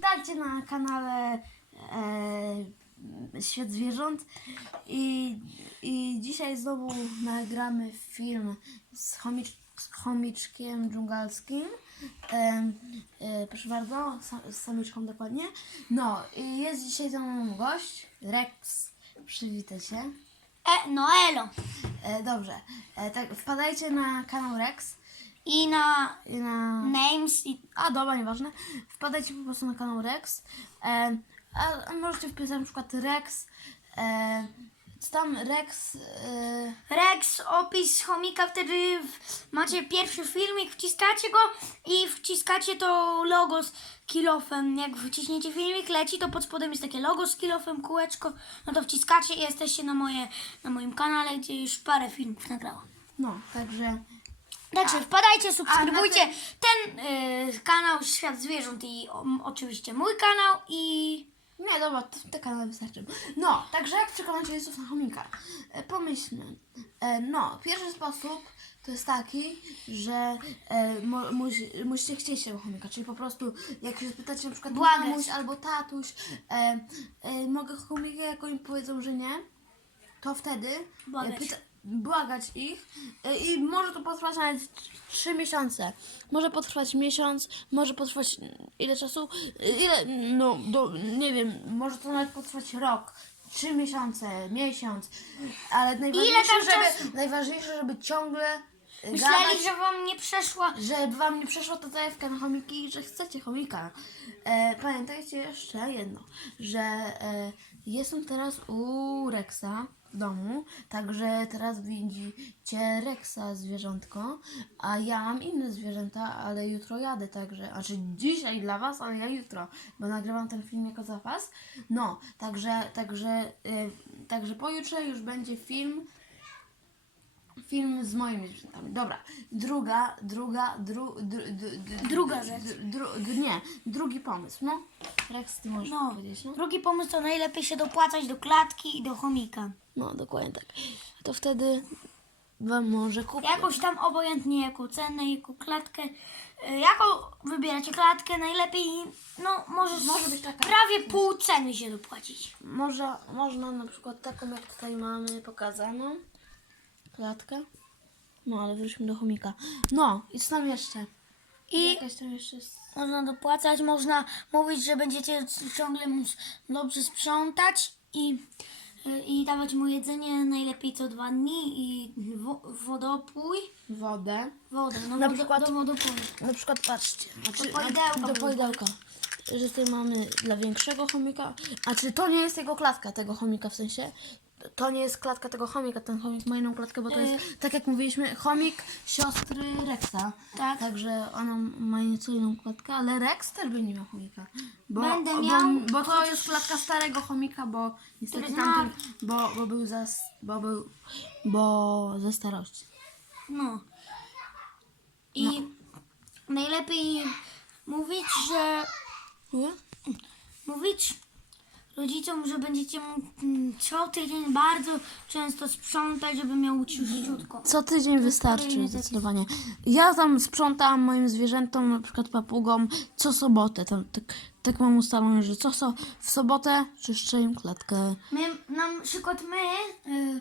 Witajcie na kanale e, Świat Zwierząt i, i dzisiaj znowu nagramy film z, chomicz, z chomiczkiem dżungalskim. E, e, proszę bardzo, sa, z samiczką dokładnie. No i jest dzisiaj ze mną gość, Rex. Przywitaj się. E, no elo. E, dobrze, e, tak, wpadajcie na kanał Rex. I na i Na... names i A dobra, nieważne. Wpadajcie po prostu na kanał Rex. E, a możecie wpisać na przykład Rex. E, co tam Rex. E, Rex, opis chomika, wtedy w, macie pierwszy filmik, wciskacie go i wciskacie to logo z kilofem. Jak wciśniecie filmik, leci, to pod spodem jest takie logo z kilofem, kółeczko, no to wciskacie i jesteście na, moje, na moim kanale, gdzie już parę filmów nagrałam. no, także. Także wpadajcie, subskrybujcie ten y, kanał Świat Zwierząt i o, oczywiście mój kanał i Nie, dobra, to, te kanały wystarczą. No, także jak przekonać rodziców na chomika? E, pomyślmy. E, no, pierwszy sposób to jest taki, że e, mo, musi, musicie chcieć tego chomika, czyli po prostu jak się spytacie na przykład Błagać. mamuś albo tatuś, e, e, mogę chomika, jak oni powiedzą, że nie, to wtedy Błagać. e, pyta, błagać ich e, i może to potrwać nawet trzy miesiące. Może potrwać miesiąc, może potrwać ile czasu? Ile? No, do, nie wiem, może to nawet potrwać rok. Trzy miesiące, miesiąc, ale najważniejsze, żeby, najważniejsze, żeby ciągle myśleli, że wam nie przeszła żeby wam nie przeszła ta zajawka na chomiki i że chcecie chomika. E, pamiętajcie jeszcze jedno, że e, jestem teraz u Rexa w domu, także teraz widzicie Rexa zwierzątko, a ja mam inne zwierzęta, ale jutro jadę, także, znaczy dzisiaj dla was, ale ja jutro, bo nagrywam ten film jako zapas. No, także, także, e, także pojutrze już będzie film film z moimi zwierzętami. Dobra, druga, druga, dru, dru, dru, dru, Druga rzecz. Dru, dru, nie, drugi pomysł, no. Rex, ty możesz No. powiedzieć, no? Drugi pomysł to najlepiej się dopłacać do klatki i do chomika. No, dokładnie tak. To wtedy wam może kupię. Jakoś tam obojętnie jaką cenę, jaką klatkę. y, Jaką wybieracie klatkę, najlepiej, no może, Może być taka- prawie pół ceny się dopłacić. Może, można na przykład taką, jak tutaj mamy pokazaną. Klatkę. No, ale wróćmy do chomika. No, i co tam jeszcze? I Jakaś tam jeszcze jest... można dopłacać, można mówić, że będziecie ciągle móc dobrze sprzątać i, y, i dawać mu jedzenie najlepiej co dwa dni i wo, wodopój. Wodę. Wodę, no Na wodo, przykład- do wodopoju. Na przykład patrzcie. Znaczy, Do poidełka Do poidełka. Że tutaj mamy dla większego chomika. A czy to nie jest jego klatka, tego chomika w sensie? To nie jest klatka tego chomika, ten chomik ma inną klatkę, bo to jest, tak jak mówiliśmy, chomik siostry Rexa. Tak. Także ona ma nieco inną klatkę, ale Rex też będzie miał chomika. Bo, Będę bo, miał, bo to jest klatka starego chomika, bo niestety Który tamten, bo, bo był za, bo był, bo ze starości. No. I najlepiej mówić, że Nie? mówić rodzicom, że będziecie mu mm, co tydzień bardzo często sprzątać, żeby miał czyściutko. Co tydzień wystarczy zdecydowanie. Ja tam sprzątam moim zwierzętom, na przykład papugom, co sobotę. Tam, tak, tak mam ustalone, że co so, w sobotę czyszczę im klatkę. My, na przykład my y,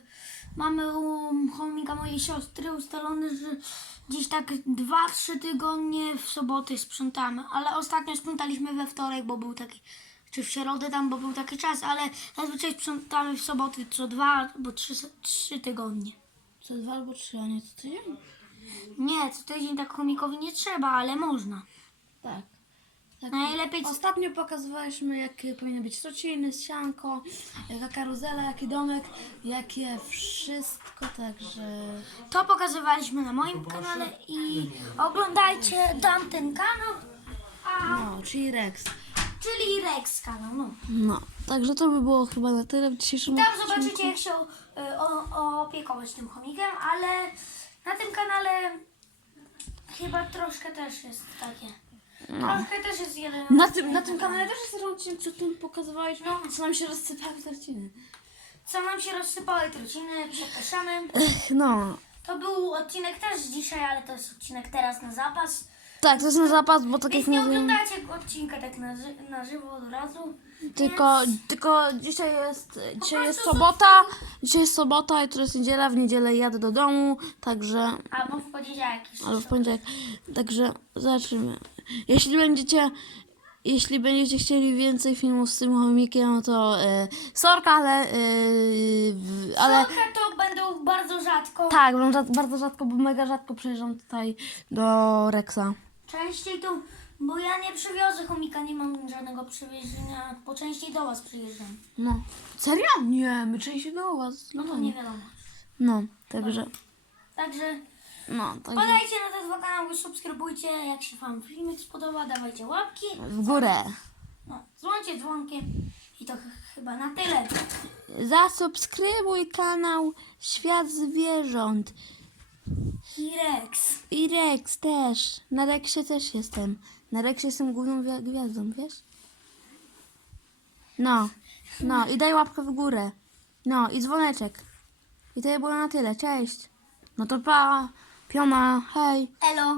mamy u chomika mojej siostry ustalone, że gdzieś tak 2-3 tygodnie w soboty sprzątamy, ale ostatnio sprzątaliśmy we wtorek, bo był taki, czy w środę tam, bo był taki czas, ale zazwyczaj sprzątamy w soboty co dwa albo trzy, trzy tygodnie. Co dwa albo trzy, a nie co tydzień? Nie, co tydzień tak chomikowi nie trzeba, ale można. Tak. tak. Najlepiej Ostatnio pokazywaliśmy, jakie powinny być trociny, sianko, jaka karuzela, jaki domek, jakie wszystko, także... to pokazywaliśmy na moim kanale i oglądajcie tamten kanał, a, No, czyli Rex. Czyli Rex kanał, no. No, także to by było chyba na tyle w dzisiejszym Tam odcinku. zobaczycie, jak się y, o, opiekować tym chomikiem, ale na tym kanale chyba troszkę też jest takie. Troszkę też jest jeden. Na tym, na tym kanale też jest ten odcinek, co tu pokazywałeś, no, co nam się rozsypały trociny. Co nam się rozsypały truciny, przepraszamy. No, To był odcinek też dzisiaj, ale to jest odcinek teraz na zapas. Tak, to jest na zapas, bo tak Więc jak nie mówiłem, oglądacie odcinka tak na, ży- na żywo od razu. tylko, Więc tylko dzisiaj jest, dzisiaj jest prostu sobota, dzisiaj jest sobota, jutro jest niedziela, w niedzielę jadę do domu, także, Albo w poniedziałek jeszcze. albo w poniedziałek, także zobaczymy. Jeśli będziecie, jeśli będziecie chcieli więcej filmów z tym chomikiem, to e, sorka, ale, w- ale to będą bardzo rzadko. tak, bo rzad, bardzo rzadko, bo mega rzadko przyjeżdżam tutaj do Rexa. Częściej tu, bo ja nie przywiozę chomika, nie mam żadnego przywiezienia, bo częściej do was przyjeżdżam. No. Serio? Nie, my częściej do was. No to nie wiadomo. No, także, Także no, także podajcie na te dwa kanały, subskrybujcie, jak się wam filmik spodoba, dawajcie łapki, w górę. no, dzwońcie dzwonkiem i to ch- chyba na tyle. Zasubskrybuj kanał Świat Zwierząt. I Rex. I Rex też. Na Rexie też jestem. Na Rexie jestem główną gwi- gwiazdą, wiesz? No, no i daj łapkę w górę. No i dzwoneczek. I to było na tyle. Cześć. No to pa. Piona. Hej. Elo.